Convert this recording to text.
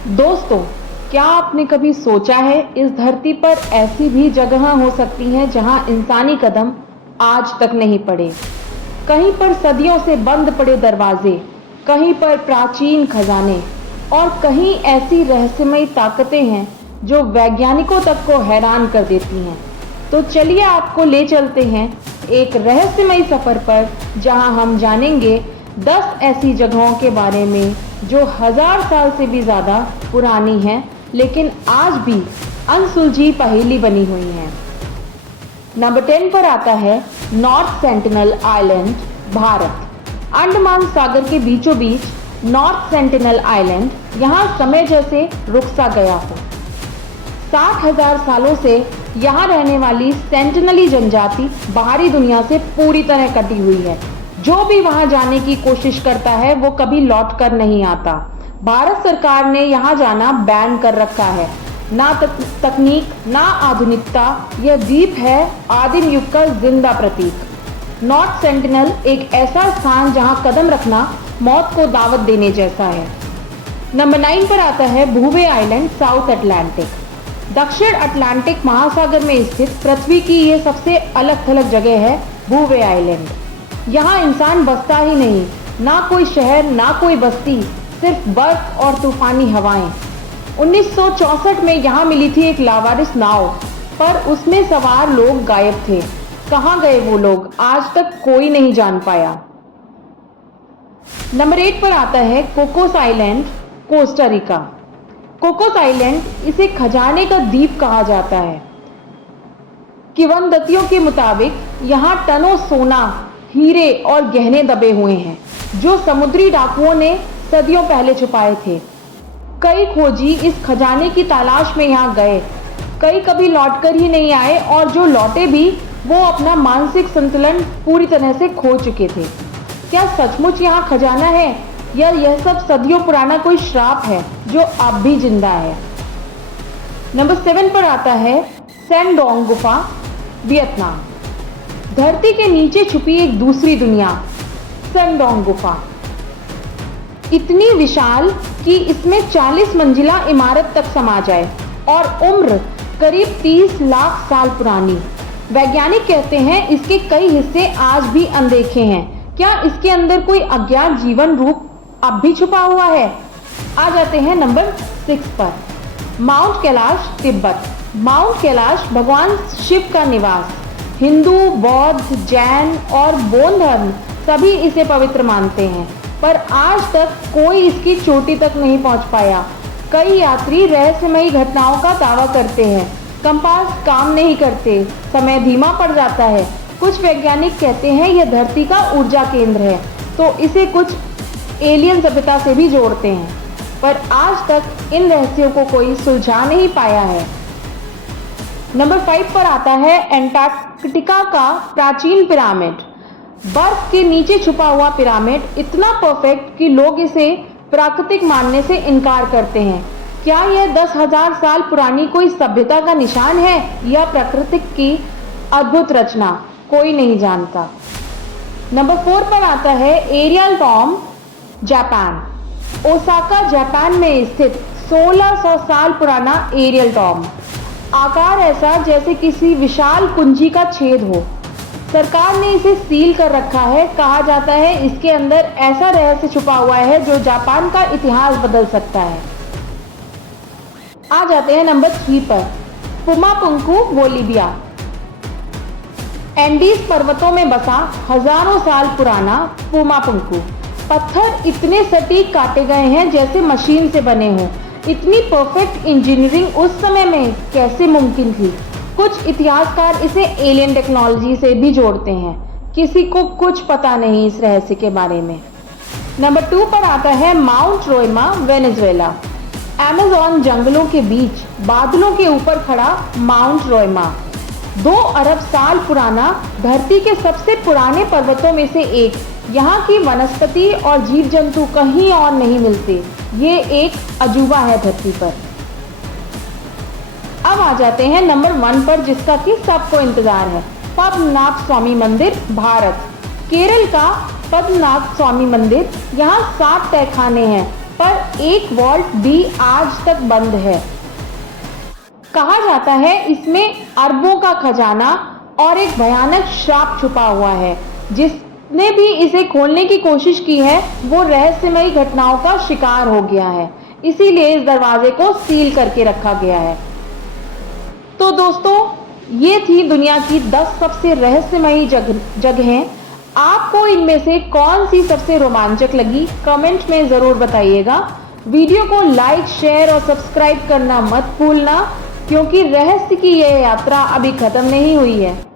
दोस्तों, क्या आपने कभी सोचा है इस धरती पर ऐसी भी जगह हो सकती हैं जहां इंसानी कदम आज तक नहीं पड़े। कहीं पर सदियों से बंद पड़े दरवाजे, कहीं पर प्राचीन खजाने और कहीं ऐसी रहस्यमयी ताकतें हैं जो वैज्ञानिकों तक को हैरान कर देती हैं। तो चलिए आपको ले चलते हैं एक रहस्यमयी सफर पर, जहां हम जानेंगे 10 ऐसी जगहों के बारे में जो 1000 साल से भी ज़्यादा पुरानी हैं, लेकिन आज भी अनसुलझी पहेली बनी हुई हैं। नंबर 10 पर आता है North Sentinel Island, Bharat. Andaman सागर के बीचों बीच नॉर्थ सेंटिनल आइलैंड, यहाँ समय जैसे रुक सा गया हो। 60,000 सालों से यहाँ रहने वाली सेंटिनली जनजाति बाहरी दुनिया से पूरी तरह कटी हुई है। जो भी वहां जाने की कोशिश करता है वो कभी लौट कर नहीं आता। भारत सरकार ने यहाँ जाना बैन कर रखा है। ना तकनीक ना आधुनिकता, यह द्वीप है आदिम युग का जिंदा प्रतीक। नॉर्थ सेंटिनल एक ऐसा स्थान जहां कदम रखना मौत को दावत देने जैसा है। नंबर 9 पर आता है बूवे आइलैंड, साउथ अटलांटिक। दक्षिण अटलांटिक महासागर में स्थित पृथ्वी की यह सबसे अलग थलग जगह है बूवे आइलैंड। यहाँ इंसान बसता ही नहीं, ना कोई शहर ना कोई बस्ती, सिर्फ बर्फ और तूफानी हवाएं। 1964 में यहाँ मिली थी एक लावारिस नाव, पर उसमें सवार लोग गायब थे। कहाँ गए वो लोग, आज तक कोई नहीं जान पाया। नंबर 8 पर आता है Cocos island, Costa Rica. Cocos island इसे खजाने का द्वीप कहा जाता है। किंवदंतियों के मुताबिक यहाँ टनों सोना, हीरे और गहने दबे हुए हैं जो समुद्री डाकुओं ने सदियों पहले छुपाए थे। कई खोजी इस खजाने की तलाश में यहाँ गए, कई कभी लौटकर ही नहीं आए, और जो लौटे भी वो अपना मानसिक संतुलन पूरी तरह से खो चुके थे। क्या सचमुच यहाँ खजाना है या यह सब सदियों पुराना कोई श्राप है जो अब भी जिंदा है। नंबर 7 पर आता है सैनडोंग गुफा, वियतनाम। धरती के नीचे छुपी एक दूसरी दुनिया, सैनडोंग गुफा। इतनी विशाल कि इसमें 40 मंजिला इमारत तक समा जाए और उम्र करीब 30 लाख साल पुरानी। वैज्ञानिक कहते हैं इसके कई हिस्से आज भी अनदेखे हैं। क्या इसके अंदर कोई अज्ञात जीवन रूप अब भी छुपा हुआ है। आ जाते हैं नंबर 6 पर, माउंट कैलाश, तिब्बत। माउंट कैलाश भगवान शिव का निवास। हिंदू, बौद्ध, जैन और बौद्ध धर्म सभी इसे पवित्र मानते हैं, पर आज तक कोई इसकी चोटी तक नहीं पहुंच पाया। कई यात्री रहस्यमयी घटनाओं का दावा करते हैं। कंपास काम नहीं करते, समय धीमा पड़ जाता है। कुछ वैज्ञानिक कहते हैं यह धरती का ऊर्जा केंद्र है, तो इसे कुछ एलियन सभ्यता से भी जोड़ते हैं, पर आज तक इन रहस्यों को कोई सुलझा नहीं पाया है। नंबर 5 पर आता है एंटार्कटिका का प्राचीन पिरामिड। बर्फ के नीचे छुपा हुआ पिरामिड इतना परफेक्ट कि लोग इसे प्राकृतिक मानने से इनकार करते हैं। क्या यह 10,000 साल पुरानी कोई सभ्यता का निशान है या प्रकृति की अद्भुत रचना, कोई नहीं जानता। नंबर 4 पर आता है एरियल टॉम, जापान। ओसाका, जापान में स्थित 1600 साल पुराना एरियल टॉम। आकार ऐसा जैसे किसी विशाल कुंजी का छेद हो। सरकार ने इसे सील कर रखा है। कहा जाता है इसके अंदर ऐसा रहस्य छुपा हुआ है जो जापान का इतिहास बदल सकता है। आ जाते हैं नंबर 3 पर, पुमापुंकु, बोलिविया। एंडीज पर्वतों में बसा हजारों साल पुराना पुमापुंकु। पत्थर इतने सटीक काटे गए हैं जैसे मशीन से बने हों। इतनी परफेक्ट इंजीनियरिंग उस समय में कैसे मुमकिन थी। कुछ इतिहासकार इसे एलियन टेक्नोलॉजी से भी जोड़ते हैं। किसी को कुछ पता नहीं इस रहस्य के बारे में। नंबर 2 पर आता है माउंट रोयमा, वेनेजुएला। अमेज़न जंगलों के बीच बादलों के ऊपर खड़ा माउंट रोयमा 2 अरब साल पुराना, धरती के सबसे पुराने पर्वतों में से एक। यहाँ की वनस्पति और जीव जंतु कहीं और नहीं मिलते। ये एक अजूबा है धरती पर। अब आ जाते हैं नंबर 1 पर, जिसका कि सबको इंतजार है, पद्मनाभ स्वामी मंदिर, भारत। केरल का पद्मनाभ स्वामी मंदिर, यहाँ 7 तहखाने हैं। पर एक वॉल्ट भी आज तक बंद है। कहा जाता है इसमें अरबों का खजाना और एक भयानक श्राप छुपा हुआ है। जिसने भी इसे खोलने की कोशिश की है वो रहस्यमयी घटनाओं का शिकार हो गया है, इसीलिए इस दरवाजे को सील करके रखा गया है। तो दोस्तों, ये थी दुनिया की 10 सबसे रहस्यमयी जगहें। आपको इनमें से कौन सी सबसे रोमांचक लगी, कमेंट में जरूर बताइएगा। वीडियो को लाइक, शेयर और सब्सक्राइब करना मत भूलना, क्योंकि रहस्य की यह यात्रा अभी खत्म नहीं हुई है।